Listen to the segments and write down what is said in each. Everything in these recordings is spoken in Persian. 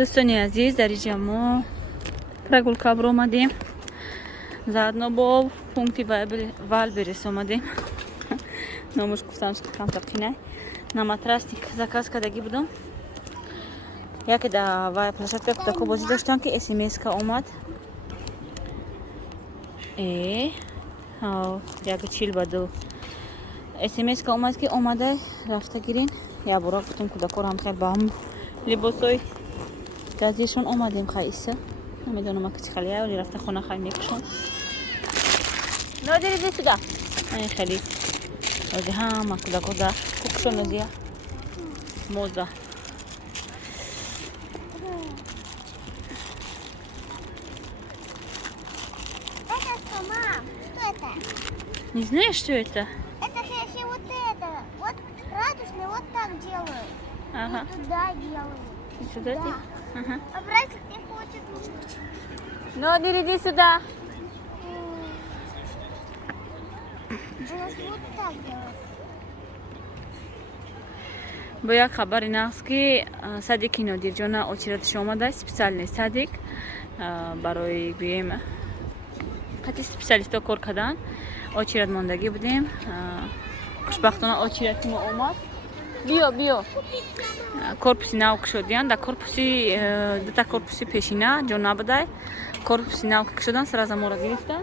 دوستانی عزیز در اینجا ما прогулка آمدیم заодно با пункти Валберес آمدیم номуш гуфтам кам тақинай наматрастик заказ кардаги будам яке да ва площадка тако бозӣ доштам ки смс-ка омад як чил баду смс-ка омад ки омадай рафта гирин я бора гуфтам кӯдакорам хел ба ҳам либосои газишон омадем хаиса намедонам ака чӣ халия вале рафта хона хай мекушон нодир иди сюда ай хели ози ҳама кӯдакор дар кукушон озия моза Не знаешь, что это? Это же если вот это. Вот радужный вот так делают. Ага. И туда делают. И сюда Да. ты? Ага. А братик не хочет. Нодир, иди сюда. У нас вот так делают. Бо як хабар ин аст ки садики нодирҷона очираташ омадааст специальный садик барои гӯем қати специалисто кор кардан очират мондагӣ будем хушбахтона очирати мо омад биё корпуси нав кушодиян дар корпуси дута корпуси пешина ҷо набудай корпуси нав кушодан сразу моро гирифтан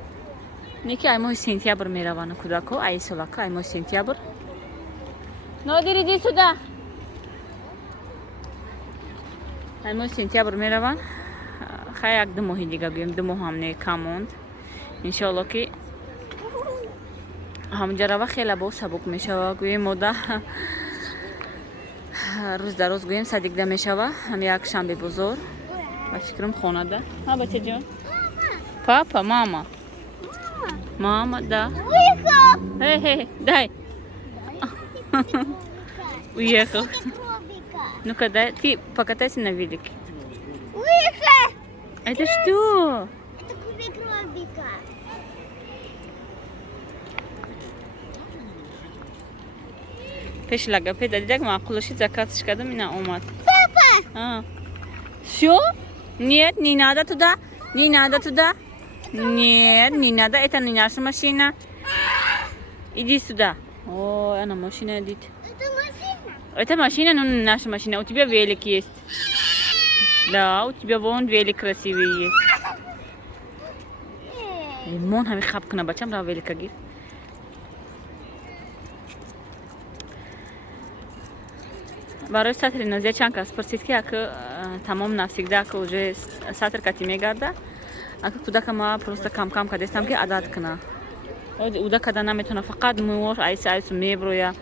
неки ай моҳи сентябр мераванд кӯдако ай солака ай моҳи сентябр нодир иди сюда ай моҳи сентябр мераванд хай як ду моҳи дига гӯем ду моҳ ҳам не кам монд иншоалло ки ҳамҷа рава хеле бо сабук мешава гӯем мода рӯз дар рӯз гӯем садикда мешава ҳам як шанбе бозор ба фикрам хонада бачаҷон папа мама да дай уехал ну-ка дай ты покатайся на велике это что Это кубик Робика. пеш логопеда дидак маъқулаши закатш кардам ина омад Папа! всё нет не надо туда нет не надо это не наша машина иди сюда ой она машина идит Это машина. это машина но не наша машина у тебя велик есть да у тебя вон велик красивый есть мон ҳами хаб куна бачам ра велика гир барои сатри назия чанд кас пурсид ки ака тамом навсегда ака уже сатр кати мегарда ака кӯдака ма просто кам кадестам ки адад куна уда када наметуна фақат муор айсу меброя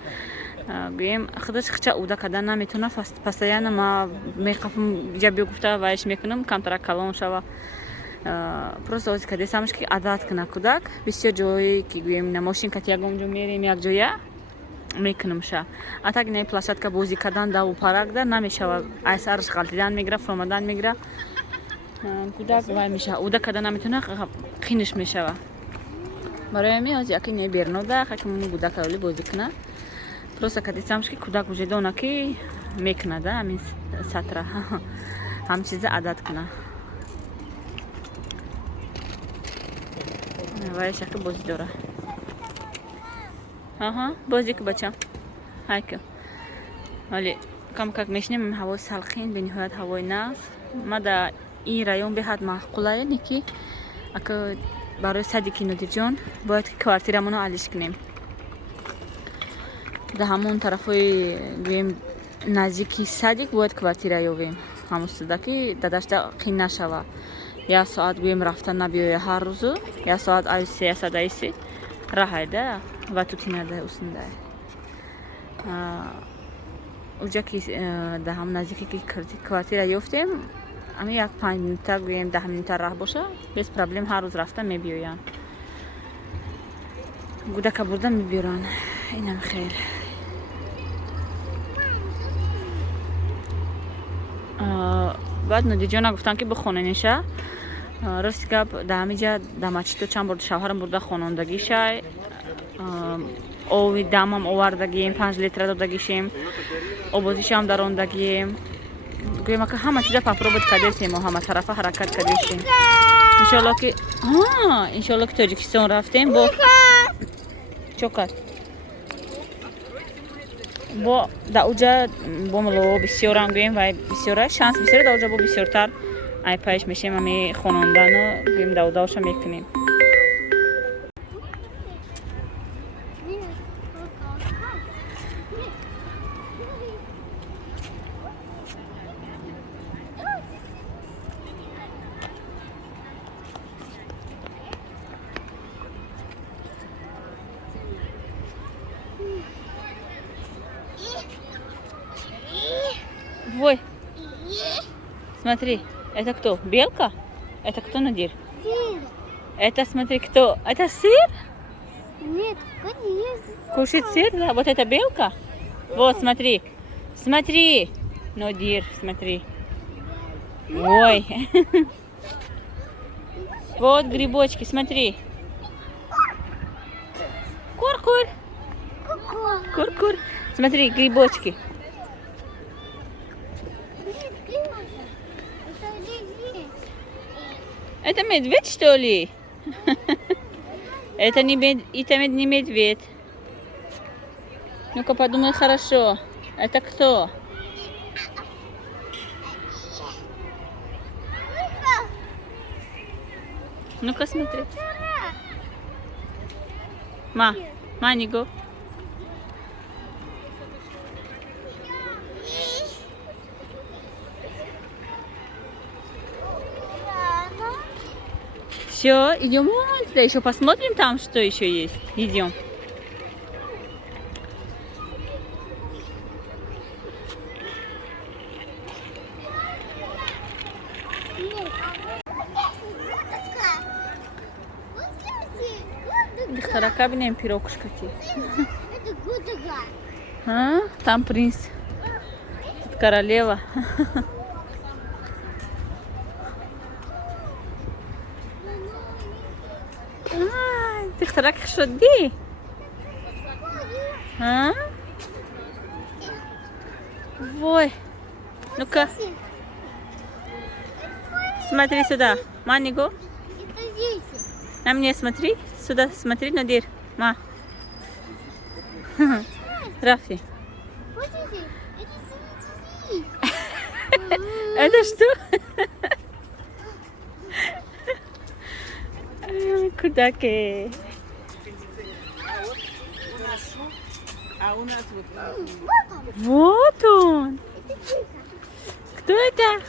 гӯем худаш хича уда када наметуна постоянно ма меқафам ҷабиё гуфта вайш мекунам камтара калон шава просто ози кадесамш ки адад куна кӯдак бисёр ҷое ки гӯем на мошинкати ягонҷо мерем якҷоя мекунамша а так ина площадка бозӣ кардан даву паракда намешава ай сараш ғалтидан мегира фромадан мегира кӯдак вай мешава уда када наметуна қиниш мешава барои ҳамин ози яки не бернода хакимуни кӯдакаоли бозӣ куна просто кадесамш ки кӯдак уже дона ки мекунада ҳамин сатра ҳам чиза адад куна вай шаки бозӣ дора бозӣ ку бачам ҳайка вале камкак мешинем ҳавои салқин бениҳоят ҳавои нағз ма дар ин район беҳад маъқулае неки ака барои садики нодирҷон бояд ки квартирамоно алиш кунем дар ҳамон тарафҳои гӯем наздики садик бояд квартира ёвем ҳамустуда ки дадашта қин нашава як соат гӯем рафта набиёя ҳар рӯзу як соат айси як соат айси раҳайда ва тутинада усундай уҷа ки дар ҳам наздике ки квартира ёфтем ами як 5 минута гӯем 10 минута раҳ боша без проблем ҳар рӯз рафта мебиёянд гӯдака бурда мебиёранд инам хейр баъд нодиҷона гуфтанд ки бихона неша рости гап дар ҳамиҷа дар мачито чанд бор шавҳарам бурда хонондагишай ови дамам овардагием 5 литра додагишем обозишам дарондагием говорим, хама чиза попробовать кадесим, хама тарафа харакат кадесим. Иншаллах ки Тоҷикистон рафтем бо чокат. Бо дауҷа бо муло бисёрам гӯем ва бисёра шанс бисёра дауҷа бо бисёртар ай пайш мешем ами хонондану гӯем даудауша мекунем. Ой, смотри, это кто? Белка? Это кто, Надир? Сыр. Это, смотри, кто? Это сыр? Нет, конечно. Кушает сыр, да? Вот это белка? Вот, смотри. Смотри. Надир, смотри. Ой. Вот грибочки, смотри. Кур-кур. Кур-кур. Смотри, грибочки. Это медведь, что ли? Это не медведь. Ну-ка подумай хорошо. Это кто? Ну-ка смотри. Маниго. Все, идем вон туда, еще посмотрим там, что еще есть. Идем. Бехтарака бинем пирог шкати. А? Там принц. Тут королева. Бехтарак шодди. А? Ой. Ну-ка. Смотри сюда. Маниго. На мне смотри. Сюда смотри, Надир. Ма. Рафи. Это что? Куда ке? Вот он. Кто это?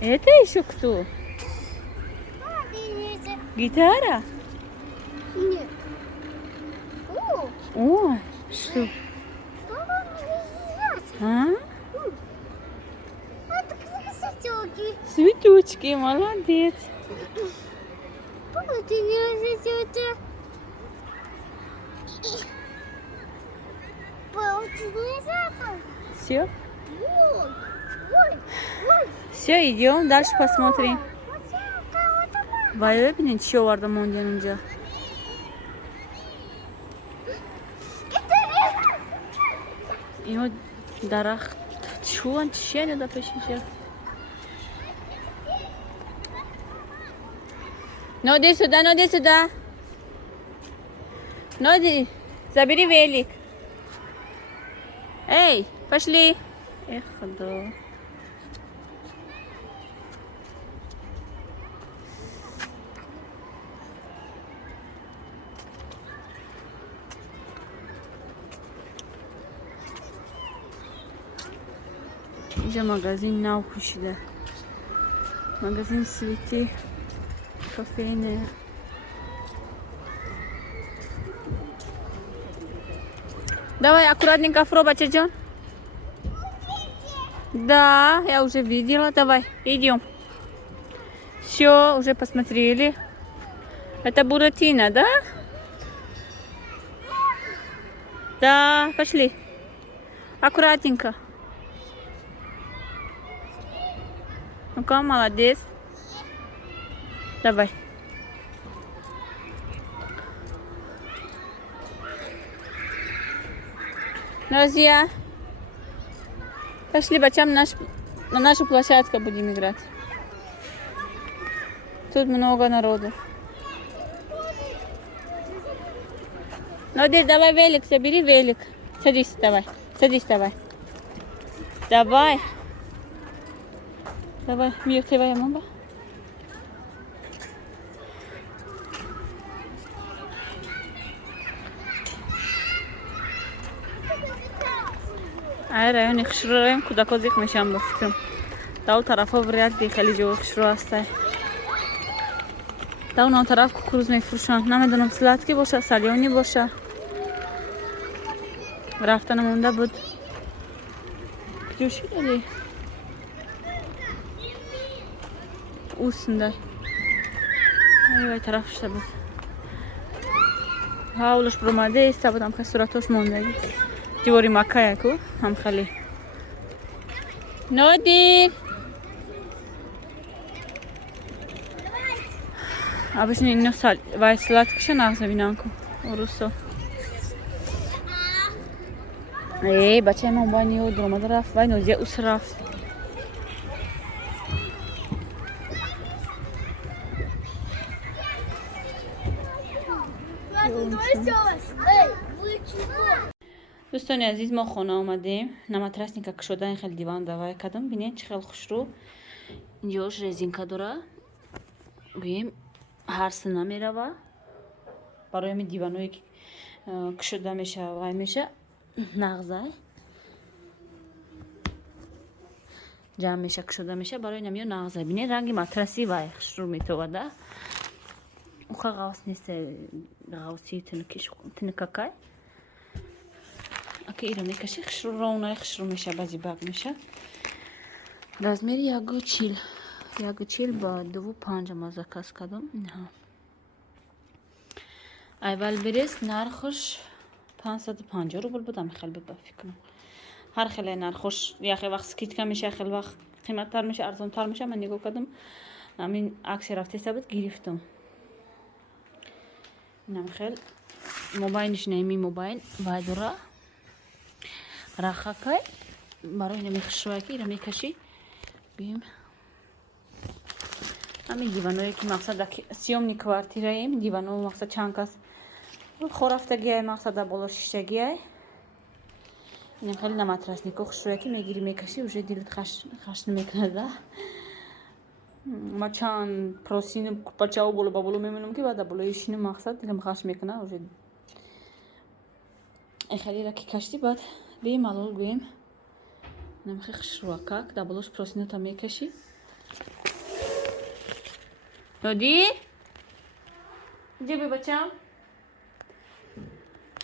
Это еще кто? Гитара? Нет. О, что? А? Это цветочки. Цветочки, молодец. Вот не цветочки. Все? Все, идем, дальше посмотрим. Vay be ne çiğ vardı mondial önce. И вот дарах. Чего он чеченец да пишет? Ноди сюда, ноди сюда. Ноди, забери велик. Эй, пошли. Эх, да. اینجا مغازین نو پوشیده. مغازین سویتی کافینه. Давай аккуратненько, Афро, бачаджон. Да, я уже видела. Давай, идем. Все, уже посмотрели. Это Буратино, да? Да, пошли. Аккуратненько. Ну-ка, молодец. Давай. Друзья, пошли, бачам, на нашу площадку будем играть. Тут много народу. Надя, давай велик, собери велик. Садись, давай. Садись, давай. Давай. Давай, миртевая мама. ای رایون خشرو رایم کودکا زیق میشم بفتم داو طرف ها وریت دی خیلی جو خشرو هسته داو نام طرف کوکروز میفروشن نمیدونم سلاتکی باشه سالیانی باشه رفتن مونده بود جوشی دلی اوسنده ای طرف شده بود هاولش برماده ایسته بودم که صورتاش موندگی دیواری مکه کو هم خیلی نادیر آبشون اینو وایسلات کشن نغزه بینان کو اروسو ای بچه من بانی و درماده رفت وای نوزیه اوس رفت دوستان عزیز ما خانه آمدیم نماترسنیکا که شده این خیلی دیوان دوای کدم بینین چه خیلی خوش رو اینجاش رزینکا داره گوییم هر سنه می روه برای همین دیوانوی که شده میشه وای میشه نغزه جمع میشه که شده میشه برای نمیو نغزه بینین رنگی ماترسی وای خوش رو میتواده اوخه غاوس نیست غاوسی تنککای اکی ایرو میکشی خشرو رونه خشرو میشه بازی باگ میشه رزمیر یاگو چیل با 2.5 مازکاس کدوم نه اول بریس نرخش 550 روبل بودم خیلی با فکرم هر خیلی نرخش یا خیلی وقت سکیت کم میشه خیلی وقت قیمت تر میشه ارزان تر میشه من نگاه کردم همین عکس رفته ثابت گرفتم اینم خیلی موبایلش نمی موبایل وایدورا رخاکای برای نمیخشوه که ایرا میکشی بیم همین دیوانوی که مقصد سیومنی کوارتیراییم دیوانو مقصد چند کس خورافتگی های مقصد بالا شیشتگی های این خیلی نماترسنی که خشوه که میگیری میکشی وجه دیلت خشن میکنه ما چند پروسین پچاو بولو با بولو میمونم که بعد بولو ایشینه مقصد دیلم خشن میکنه وجه این خیلی را که کشتی بعد بیم الان گویم نمیخوای خشروه کک دبلوش پروسینه تا میکشی دادی؟ اینجا بی بچم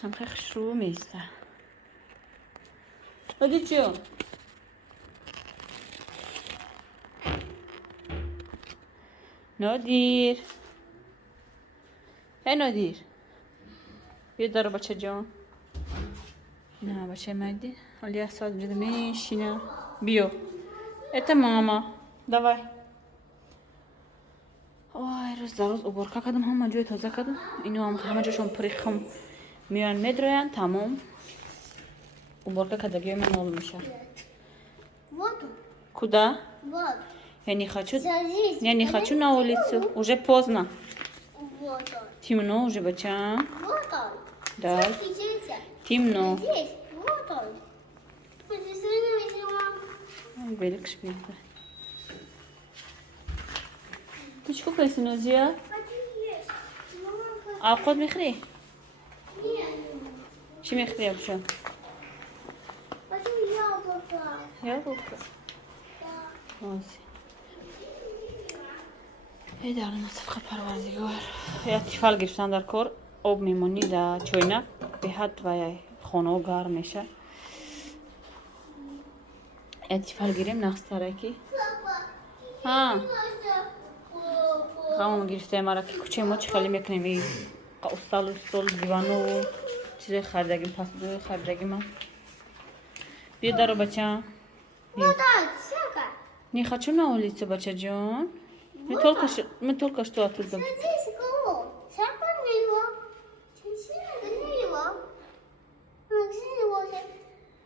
نمیخوای خشروه میسته دادی چیو؟ نادیر ای نادیر بیا دارو بچه جان نه بچه مردی حالی احساس بجده میشینه بیو ایتا ماما دوای آی روز در روز اوبرکا کدم همه جای تازه کدم اینو هم همه جاشون پریخم میان میدروین تمام اوبرکا کدگی من مول میشه کدا؟ Я не хочу на улицу. Уже поздно. Темно уже, бача. Да. Темно. Велик шпилька. Ты что купила, Нозия? А кот мехри? Чем мехри вообще? Яблоко. ای در نصف پروردگار یا تیفال گرفتن در کار آب میمونی در چوینک به حد و خانه گرم میشه یا تیفال گیریم نقص ترکی ها خواهم گرفته مرا که کچه ما چی خیلی میکنیم ای استال دیوانو چیزای خردگیم پس دوی خردگیم بیا دارو بچه Не хочу на улицу, бача Джон. Мы только что оттуда. Здесь кого? Шапка его. Его.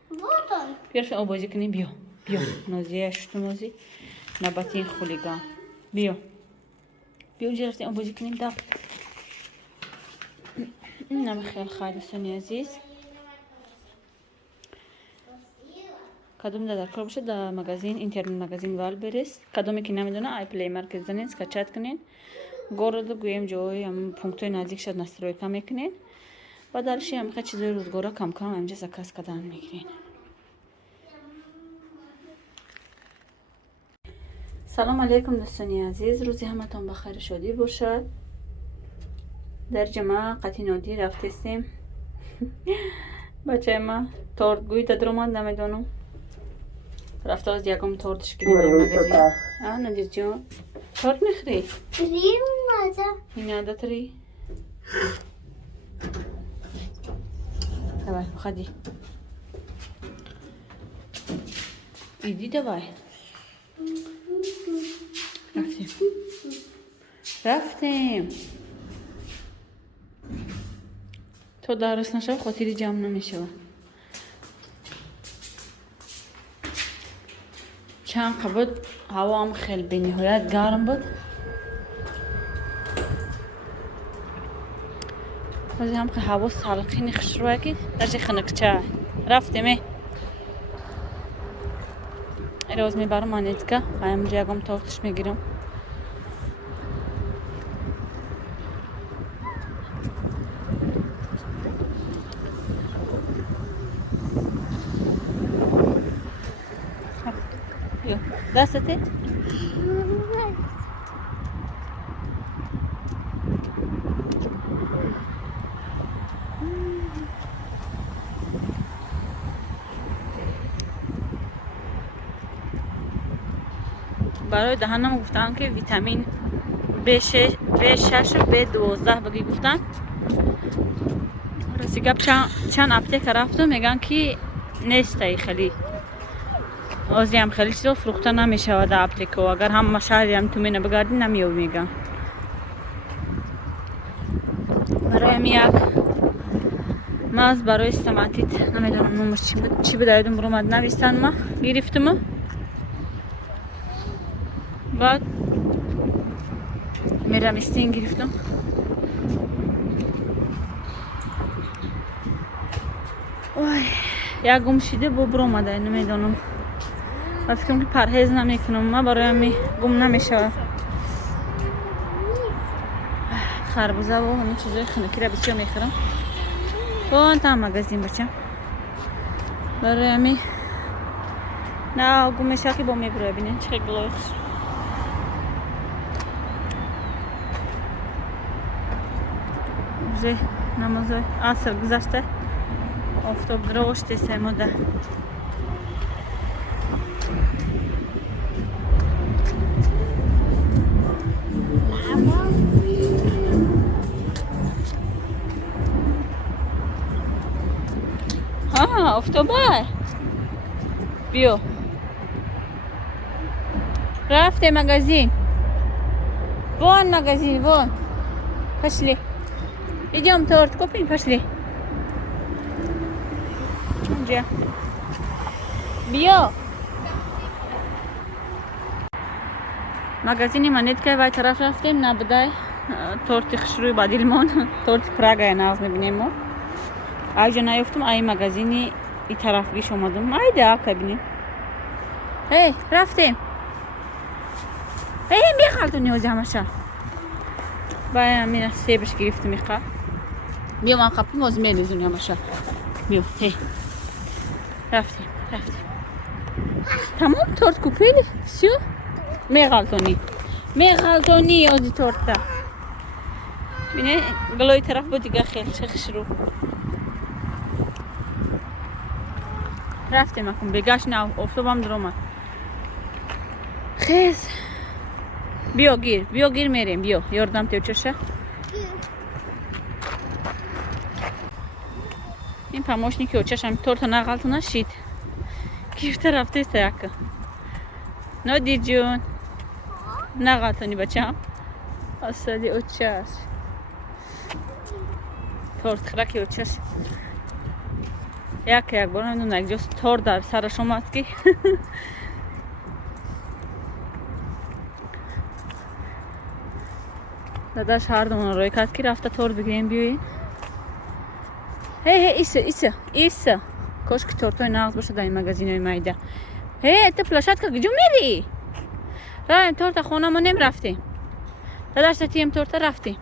Вот он. Первый обозик не бьё. Бьё. Нози, я что нози? На ботин хулиган. Бьё. Бьё, جرفتیم обозик не дал. Нам خیلی خیلی سونی عزیز. کدوم در کار باشه در مغازین اینترنت مغازین وال بریس. کدومی که نمیدونه آی پلی مارکت زنین скачать کنین. گورد گویم جوی هم پونکتای نزدیک شد настройка میکنین. و درشی هم خیلی چیزای روزگارا کم کم همینجا заказ کردن میگیرین. سلام علیکم دوستانی عزیز، روزی همتون بخیر شادی باشد. در جمع قطینادی رفتیم. بچه ما تورت گوی تدروماد نمیدونم. رفته از یکم تورتش کنیم برای مغازه. ندیر جان تورت میخری؟ Рим надо. این عادت ری؟ давай входи. иди давай. رفتیم. تو درس نشو خاطری جمع نمیشه. چند قبل هوا هم خیلی به نهایت گرم بود. بازی هم که هوا سالقینی خشروه که درجه خنکچه رفتیم. ایروز میبرم آنیتکا همینجا یکم تورتش میگیرم. دستته؟ برای دهنم گفتن که ویتامین B6 و B12 بگی گفتن. راستی گپ چند اپتیک رفتم میگن که نیسته خیلی. آزی هم خیلی چیزا فروخته نمیشه در اپتیک و اگر هم شهری هم تو مینه بگردی نمیو میگن. برای یک ماز برای استماتیت نمیدونم نمش چی بود ایدم برومد نویستن ما گرفتم. بعد میرم استین گرفتم. وای یک گم شده با برومده نمیدونم. فکرم که پرهیز نمیکنم ما برای می گم نمیشه. خربوزه و همین چیزای خنکی را بسیار میخورم. اون تا مغازین بچم برای می نه گم میشه که با میبره بینین چه گلوی خوش. جه نمازای عصر گذشته آفتاب درشت سیموده. افتوبر بیو رفته مغازین وان مغازین وان پشلی идем торт купим пошли اونجا بیا مغازین منیتکا و طرف رفتیم نبودای تورت خشروی بادیلمون تورت پراگا ناز میبینیم ما آجا نیفتم ای مغازینی این طرف گیش اومدم ایده آب ببینیم. هی رفتیم. هی میخالتونی اوزی همشه باید من سیبش گرفتم میخواه بیو من خواهیم اوزی میلیزونی همشه بیو هی رفتیم تمام تورت کپیلی سیو میخالتونی اوزی تورت دا بینه گلوی طرف بود دیگه خیلی چه خشرو رفتیم اکن بگاش نه افتوبم درومد خیز بیو گیر میریم بیو یاردم تیو چشه این پموشنی که چشم تورت نغلطونه شید گیفته رفته است یک نادی جون نقاطنی بچم اصلی اوچش تورت خرکی اوچش یک بار نمیدونم یک جاست تور در سرش اومد که داداش هر دومون روی کرد که رفته تور بگیریم بیاییم هی ایسا کاش که تورتای نغز باشه در این مگزین های مایده هی تو پلاشت که کجا میری؟ رای تورت خونه ما نیم رفتیم داداش تیم تورت رفتیم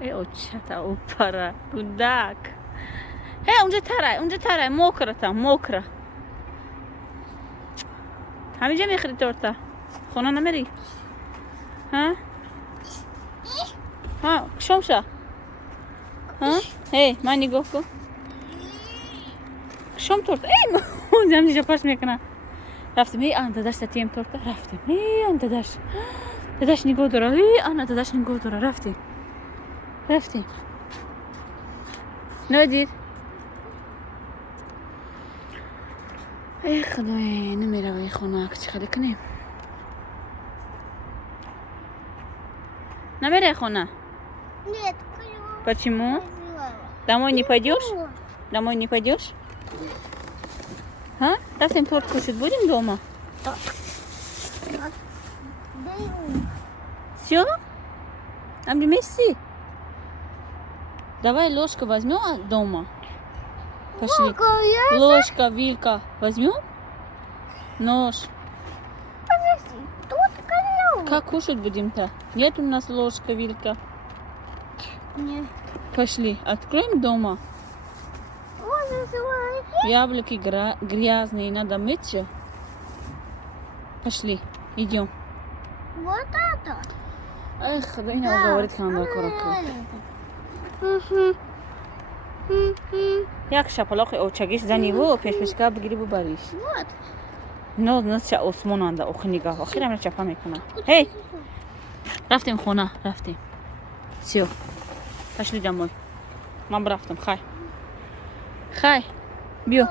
ای او چتا او پره کودک هی اونجا تره موکره همینجا میخری تورت خونه نمیری؟ ها شم شا هی من نگاه کن شم تورت ای اونجا همینجا پاش میکنه رفتیم هی آن داداش تیم تورت رفتیم هی آن داداش نگاه داره هی آن داداش نگاه داره رفتیم نودید ای خدای نمیره وی خونه چی خیلی کنیم نمیره خونه Нет, почему домой не пойдешь растем торт кушать будем дома все там вместе давай ложку возьмем дома пошли ложка вилка возьмем нож подожди, тут колёс. как кушать будем-то нет у нас ложка вилка Нет. пошли откроем дома яблоки грязные надо мыть же пошли идем Вот это. эх да не говорит хандар корака як шапалоқи очагиш заниву пешпешка бигири бубариш Вот. но нас ча осмонанда охнига охира мера чапа мекуна эй рафтим хона рафтим всё пошли домой мам рафтим хай био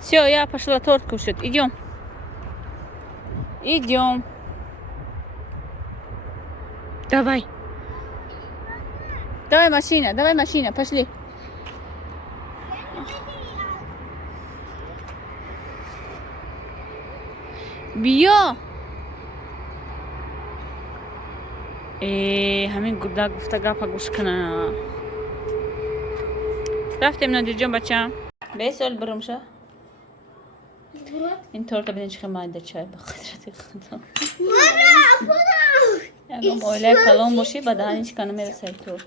всё я пошла торт кушать идём давай машина пошли بیا همین گرده گفته گفت گوش کنه رفتیم نادی جان بچم به سال برم شا این تورت بدین چه مایده چای به خاطر خدا یکم اوله کلام باشی بعد هنیچ کنه میرسه تورت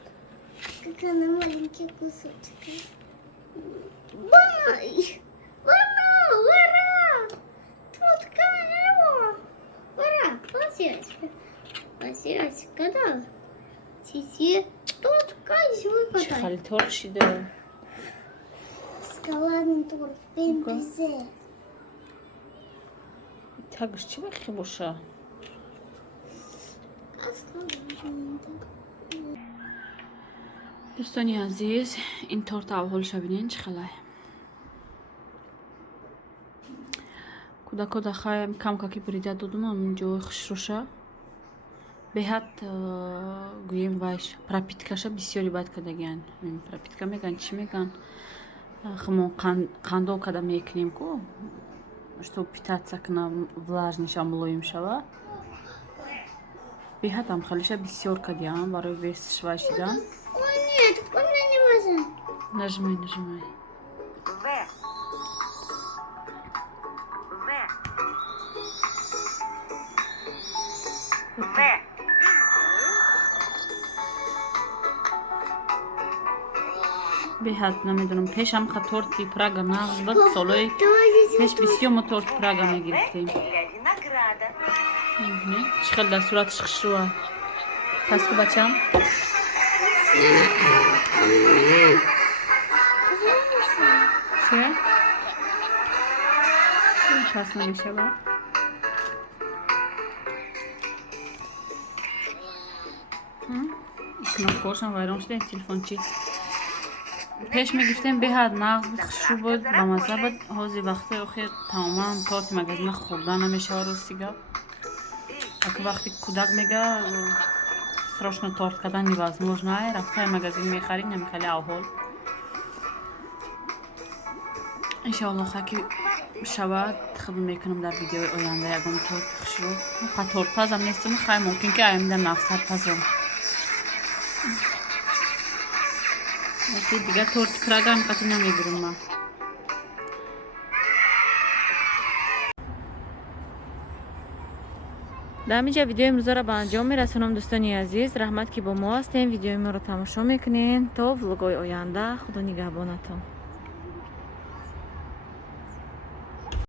Как она маленький кусочек. Ура! Тут корова! Ура! Лосёсик, да? Сиси. Тут козёл. خالی تورت شده Шоколадный торт. Пемписе. تاگش چی بخی باشه دوستانی عزیز این تورت اول شبینین چه خلاه کودکا دخوایم کم که بریده دادم هم جای خشروشه بهت گویم وایش پراپیتکاشه بسیاری باید کدگیان پراپیتکا میگن چی میگن خمون قندو کده میکنیم که что питаться к нам влажнейшим лоем шава беҳа там халиша бисёр кадиам барои вес швашида Нет, он не может. нажимай беҳат намедонам пешам ха торти прага нағз буд солои пеш бисёр мо торт прага мегирифтем чӣ хел дар суратиш хушруа паску бачам чӣ пас намешавад кнопкаошам вайрон шуда телефон чӣ پیش میگفتیم به حد نغز بود خشو بود با مزه بود حوزی وقتی آخر تماما تورت مگزینه خوردن نمیشه و روستیگا اگه وقتی کودک میگه страшно торт кадан невозможно рафтай магазин мехарӣ намихали аҳвол иншоалло хаки шавад хабар мекунам дар видеои оянда ягон торт хушру қа тортпазам нестам хай мумкин ки аямидам навсарпазам яки дигар торти прагам қати намегирам ман در اینجا ویدیو امروز را به انجام میرسونم دوستانی عزیز رحمت که با ما هستین ویدیو ما را تماشا میکنین تا ویدیوهای آینده خدا نگهبانتون